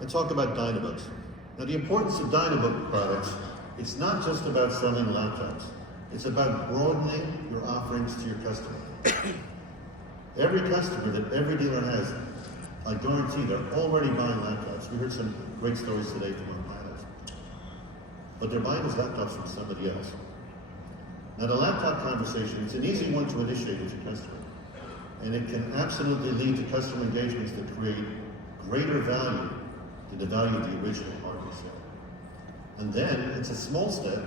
and talk about Dynabooks. Now, the importance of Dynabook products, it's not just about selling laptops. It's about broadening your offerings to your customer. Every customer that every dealer has, I guarantee they're already buying laptops. We heard some great stories today from our pilots. But they're buying those laptops from somebody else. Now, the laptop conversation, it's an easy one to initiate with your customer. And it can absolutely lead to customer engagements that create greater value than the value of the original hardware sale. And then it's a small step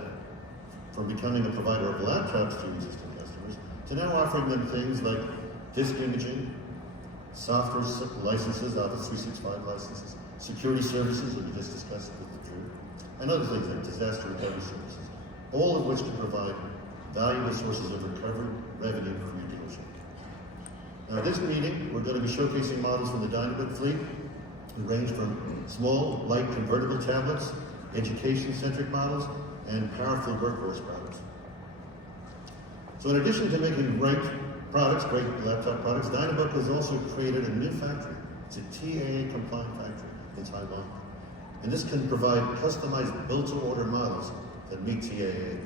from becoming a provider of laptops to existing customers to now offering them things like disk imaging, software licenses, Office 365 licenses, security services that we just discussed with Drew, and other things like disaster recovery services, all of which can provide valuable sources of recovered revenue for your dealership. Now, at this meeting, we're going to be showcasing models from the Dynabook fleet. They range from small, light convertible tablets, education-centric models, and powerful workhorse products. So in addition to making great products, great laptop products, Dynabook has also created a new factory. It's a TAA-compliant factory in Taiwan. And this can provide customized built-to-order models that meet TAA.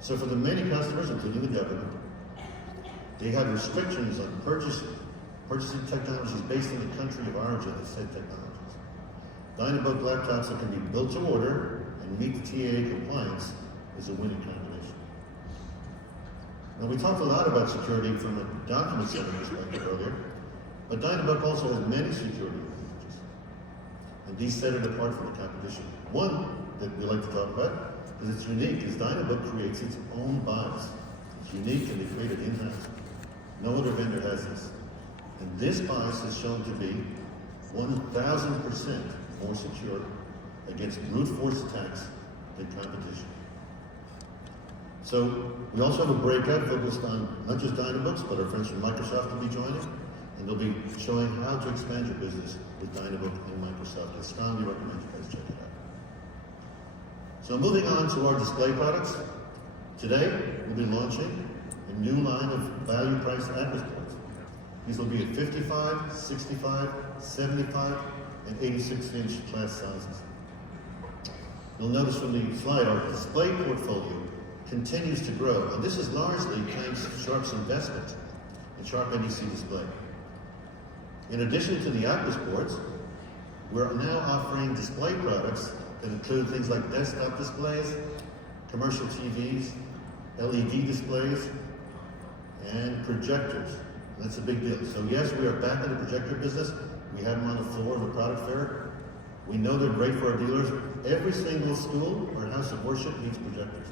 So for the many customers, including the government, they have restrictions on purchasing technologies based on the country of origin of said technologies. Dynabook laptops that can be built to order and meet the TAA compliance is a winning combination. Now, we talked a lot about security from a document center perspective earlier, but Dynabook also has many security advantages, and these set it apart from the competition. One that we like to talk about, because it's unique, is Dynabook creates its own BIOS. It's unique and they create it in-house. No other vendor has this. And this BIOS is shown to be 1,000% more secure against brute force attacks than competition. So we also have a breakout focused on not just Dynabooks, but our friends from Microsoft will be joining, and they'll be showing how to expand your business with Dynabook and Microsoft. I strongly recommend you guys check it out. So moving on to our display products, today we'll be launching a new line of value-priced Atlas boards. These will be at 55, 65, 75, and 86-inch class sizes. You'll notice from the slide our display portfolio continues to grow, and this is largely thanks to Sharp's investment in Sharp NEC display. In addition to the Atlas boards, we're now offering display products that include things like desktop displays, commercial TVs, LED displays, and projectors. That's a big deal. So yes, we are back in the projector business. We had them on the floor of the product fair. We know they're great for our dealers. Every single school or house of worship needs projectors.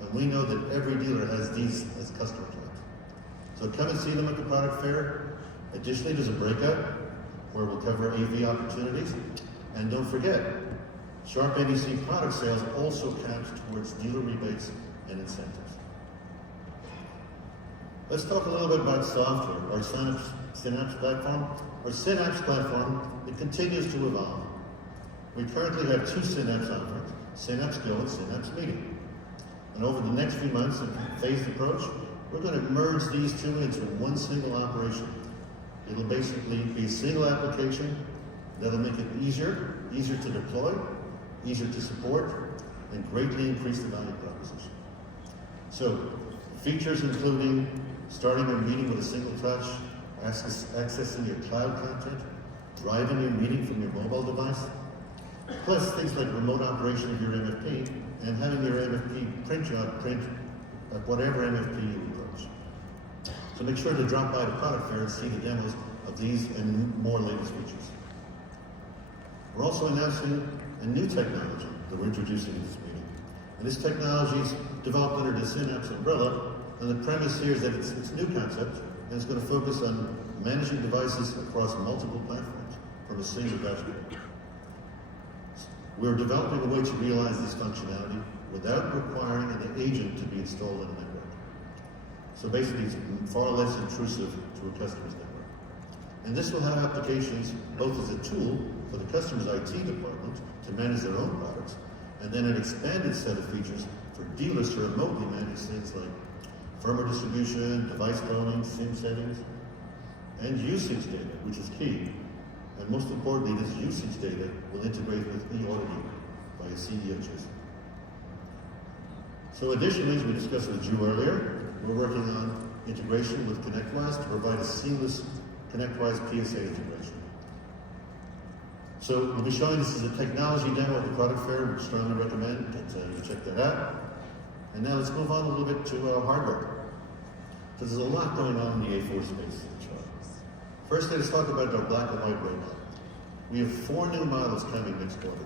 And we know that every dealer has these as customer clients. So come and see them at the product fair. Additionally, there's a breakout where we'll cover AV opportunities. And don't forget, Sharp NEC product sales also count towards dealer rebates and incentives. Let's talk a little bit about software, our Synapse platform. Our Synapse platform, it continues to evolve. We currently have two Synapse offerings, Synapse Go and Synapse Meeting. And over the next few months, in phased approach, we're going to merge these two into one single operation. It'll basically be a single application that'll make it easier to deploy, easier to support, and greatly increase the value proposition. So, features including starting your meeting with a single touch, accessing your cloud content, driving your meeting from your mobile device, plus things like remote operation of your MFP, and having your MFP print job print at whatever MFP you approach. So make sure to drop by the product fair and see the demos of these and more latest features. We're also announcing a new technology that we're introducing in this meeting. And this technology is developed under the Synapse umbrella, and the premise here is that it's a new concept, and it's going to focus on managing devices across multiple platforms from a single dashboard. We're developing a way to realize this functionality without requiring an agent to be installed in a network. So basically, it's far less intrusive to a customer's network. And this will have applications both as a tool for the customer's IT department to manage their own products, and then an expanded set of features for dealers to remotely manage things like firmware distribution, device cloning, SIM settings, and usage data, which is key. And And most importantly, this usage data will integrate with e-auditing by a CEO choosing. So additionally, as we discussed with Drew earlier, we're working on integration with ConnectWise to provide a seamless ConnectWise PSA integration. So we'll be showing this as a technology demo at the product fair. We strongly recommend that you check that out. And now let's move on a little bit to hardware. So there's a lot going on in the A4 space. First, let's talk about our black and white roadmap. We have 4 new models coming next quarter.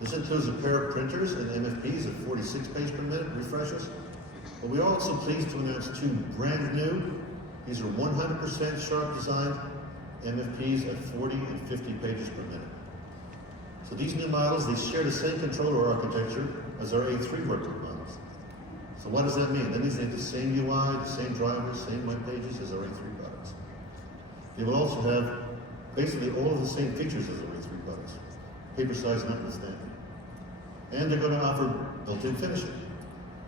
This includes a pair of printers and MFPs at 46 pages per minute refreshes. But we're also pleased to announce 2 brand new, these are 100% sharp designed MFPs at 40 and 50 pages per minute. So these new models, they share the same controller architecture as our A3 workgroup models. So what does that mean? That means they have the same UI, the same drivers, same web pages as our A3 products. They will also have basically all of the same features as our A3 products, paper size notwithstanding. And they're going to offer built-in finishing.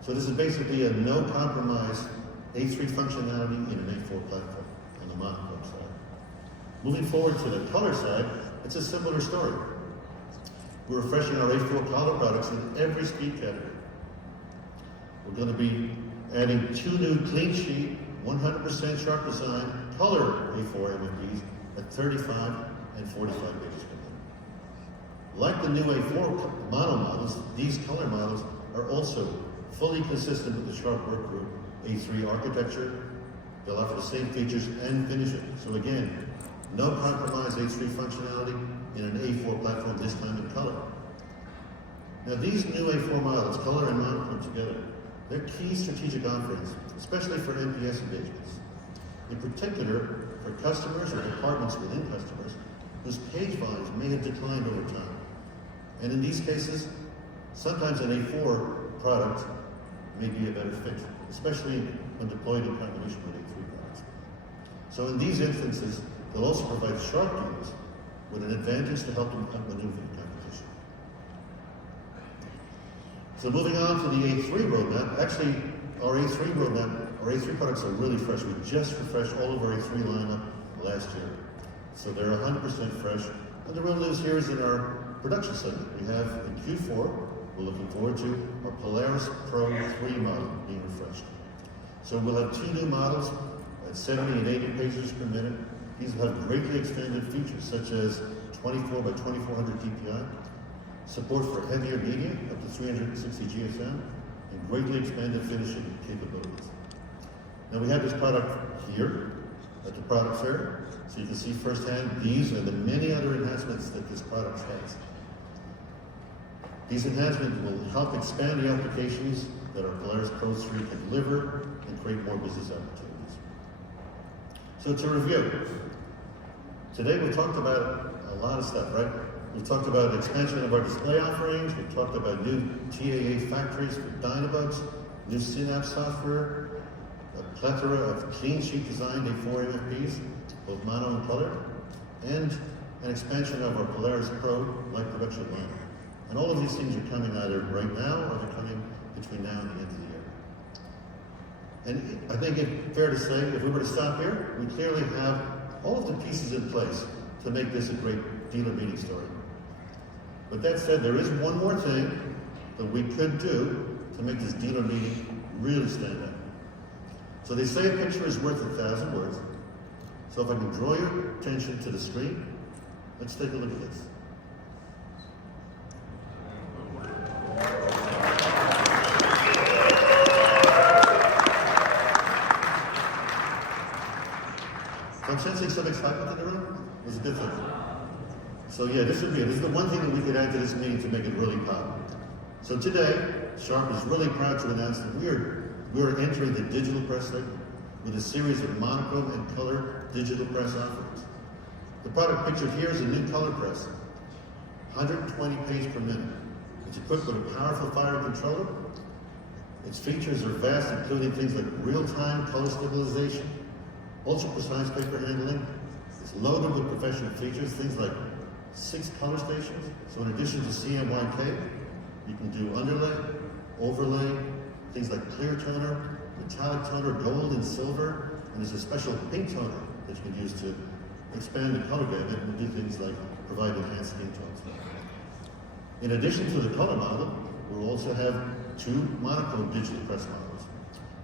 So this is basically a no-compromise A3 functionality in an A4 platform on the monochrome side. Moving forward to the color side, it's a similar story. We're refreshing our A4 color products in every speed category. We're going to be adding 2 new clean sheet, 100% sharp design, color A4 MFPs at 35 and 45 pages per minute. Like the new A4 mono models, these color models are also fully consistent with the Sharp Workgroup A3 architecture. They'll offer the same features and finishing. So again, no compromise A3 functionality in an A4 platform, this time in color. Now these new A4 models, color and monochrome together, they're key strategic offerings, especially for NPS engagements. In particular, for customers or departments within customers whose page volumes may have declined over time. And in these cases, sometimes an A4 product may be a better fit, especially when deployed in combination with A3 products. So in these instances, they'll also provide sharp users with an advantage to help them maneuver the competition. So moving on to the A3 roadmap, actually our A3 roadmap, our A3 products are really fresh. We just refreshed all of our A3 lineup last year. So they're 100% fresh. And the real news here is in our production segment. We have in Q4, we're looking forward to our Polaris Pro 3 model being refreshed. So we'll have 2 new models at 70 and 80 pages per minute. These will have greatly extended features such as 24 by 2400 dpi, support for heavier media up to 360 GSM, and greatly expanded finishing capabilities. Now we have this product here at the product fair, so you can see firsthand these and the many other enhancements that this product has. These enhancements will help expand the applications that our Polaris Pro 3 can deliver and create more business opportunities. So to review, today we talked about a lot of stuff, right? We've talked about expansion of our display offerings, we've talked about new TAA factories for Dynabooks, new Synapse software, a plethora of clean sheet designed A4 MFPs, both mono and color, and an expansion of our Polaris Pro light production line. And all of these things are coming either right now or they're coming between now and the end of the year. And I think it's fair to say, if we were to stop here, we clearly have all of the pieces in place to make this a great dealer meeting story. But that said, there is one more thing that we could do to make this dealer meeting really stand out. So they say a picture is worth 1,000 words. So if I can draw your attention to the screen, let's take a look at this. I'm sensing some excitement in the room. It was a good thing. So yeah, this is the one thing that we could add to this meeting to make it really pop. So today, Sharp is really proud to announce that we are entering the digital press segment with a series of monochrome and color digital press offerings. The product pictured here is a new color press, 120 pages per minute. It's equipped with a powerful fire controller. Its features are vast, including things like real-time color stabilization, ultra-precise paper handling. It's loaded with professional features, things like 6 color stations. So in addition to CMYK, you can do underlay, overlay, things like clear toner, metallic toner, gold and silver, and there's a special pink toner that you can use to expand the color gamut and do things like provide enhanced skin tones. In addition to the color model, we'll also have 2 monochrome digital press models.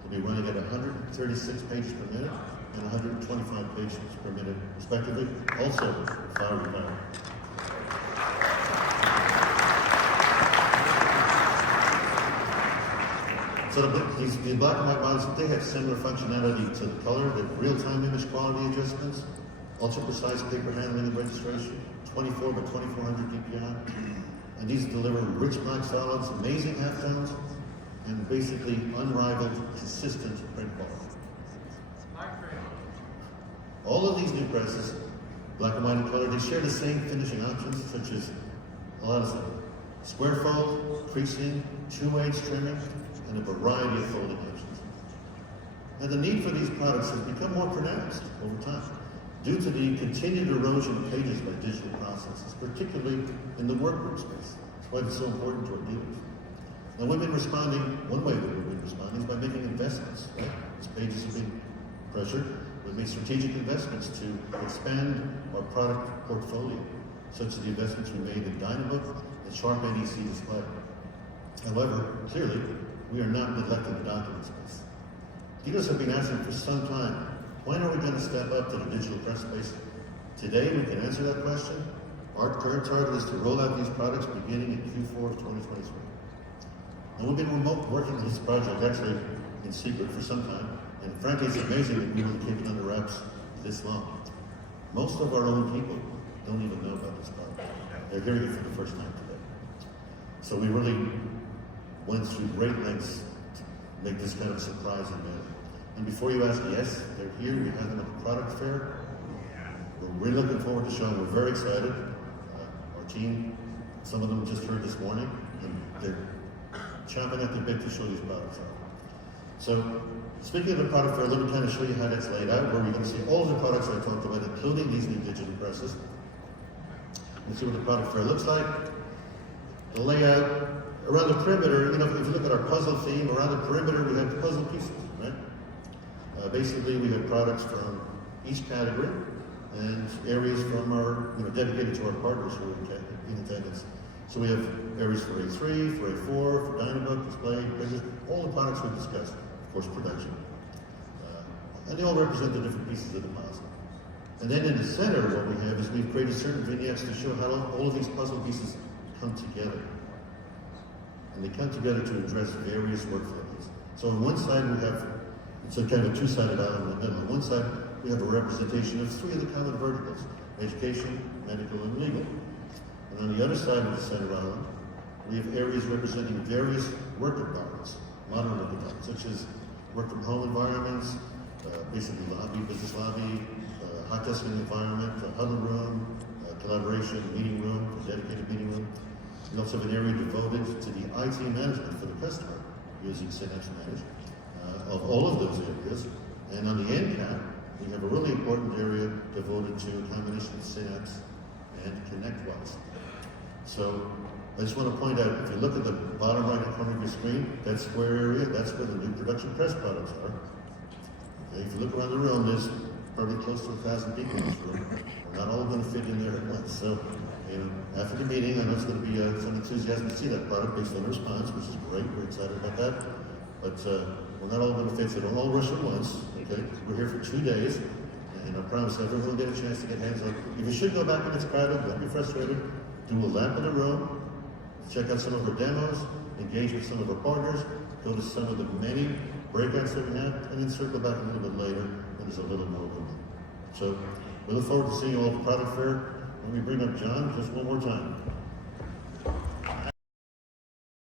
They'll be running at 136 pages per minute and 125 pages per minute, respectively, also fire retardant. So these black and white models, they have similar functionality to the color, the real-time image quality adjustments, ultra-precise paper handling and registration, 24 by 2400 dpi, and these deliver rich black solids, amazing halftones, and basically unrivaled, consistent print quality. All of these new presses, black and white and color, they share the same finishing options, such as a lot of them: square fold, creasing, 2-way trimming, and a variety of folding options. And the need for these products has become more pronounced over time due to the continued erosion of pages by digital processes, particularly in the workgroup space. That's why it's so important to our dealers. Now, we've been responding, one way that we've been responding is by making investments, right? As pages have been pressured, we've made strategic investments to expand our product portfolio, such as the investments we made in Dynabook and Sharp ADC display. However, clearly, we are not neglecting the document space. Dealers have been asking for some time, when are we going to step up to the digital press space? Today, we can answer that question. Our current target is to roll out these products beginning in Q4 of 2023. And we've been working on this project actually in secret for some time. And frankly, it's amazing that we were keeping it under wraps this long. Most of our own people don't even know about this product. They're hearing it for the first time today. So we really went through great lengths to make this kind of surprise event. And before you ask, yes, they're here. We have them at the product fair. We're really looking forward to showing. We're very excited. Our team, some of them just heard this morning, and they're chomping at the bit to show these products out. So, speaking of the product fair, let me kind of show you how that's laid out, where you're going to see all of the products I talked about, including these new digital presses. Let's see what the product fair looks like. The layout around the perimeter, if you look at our puzzle theme, around the perimeter we have puzzle pieces, right? Basically, we have products from each category and areas from our, dedicated to our partners who are in attendance. So we have areas for A3, for A4, for Dynabook, display, printers, all the products we've discussed, of course, production. And they all represent the different pieces of the puzzle. And then in the center, what we have is we've created certain vignettes to show how all of these puzzle pieces come together. And they come together to address various workflow needs. So on one side, we have, it's a kind of a two-sided island in the middle. On one side, we have a representation of 3 of the common verticals: education, medical, and legal. And on the other side of the center island, we have areas representing various work environments, modern work environments, such as work-from-home environments, basically lobby, business lobby, hot desking environment, a huddle room, collaboration, meeting room, a dedicated meeting room. We also have an area devoted to the IT management for the customer using Synapse Manage of all of those areas. And on the end cap, we have a really important area devoted to a combination of Synapse and ConnectWise. So I just want to point out, if you look at the bottom right-hand corner of your screen, that square area, that's where the new production press products are. Okay, if you look around the room, there's probably close to 1,000 people in this room. We're not all going to fit in there at once. So after the meeting, I know it's going to be some enthusiasm to see that product based on the response, which is great. We're excited about that. But we're not all going to fit, so don't all rush at once. Okay, we're here for 2 days, and I promise everyone will get a chance to get hands on. If you should go back and it's crowded, don't be frustrated. Do a lap in the room, check out some of our demos, engage with some of our partners, go to some of the many breakouts that we have, and then circle back a little bit later when there's a little more room. So we look forward to seeing you all at the product fair. Let me bring up John just one more time.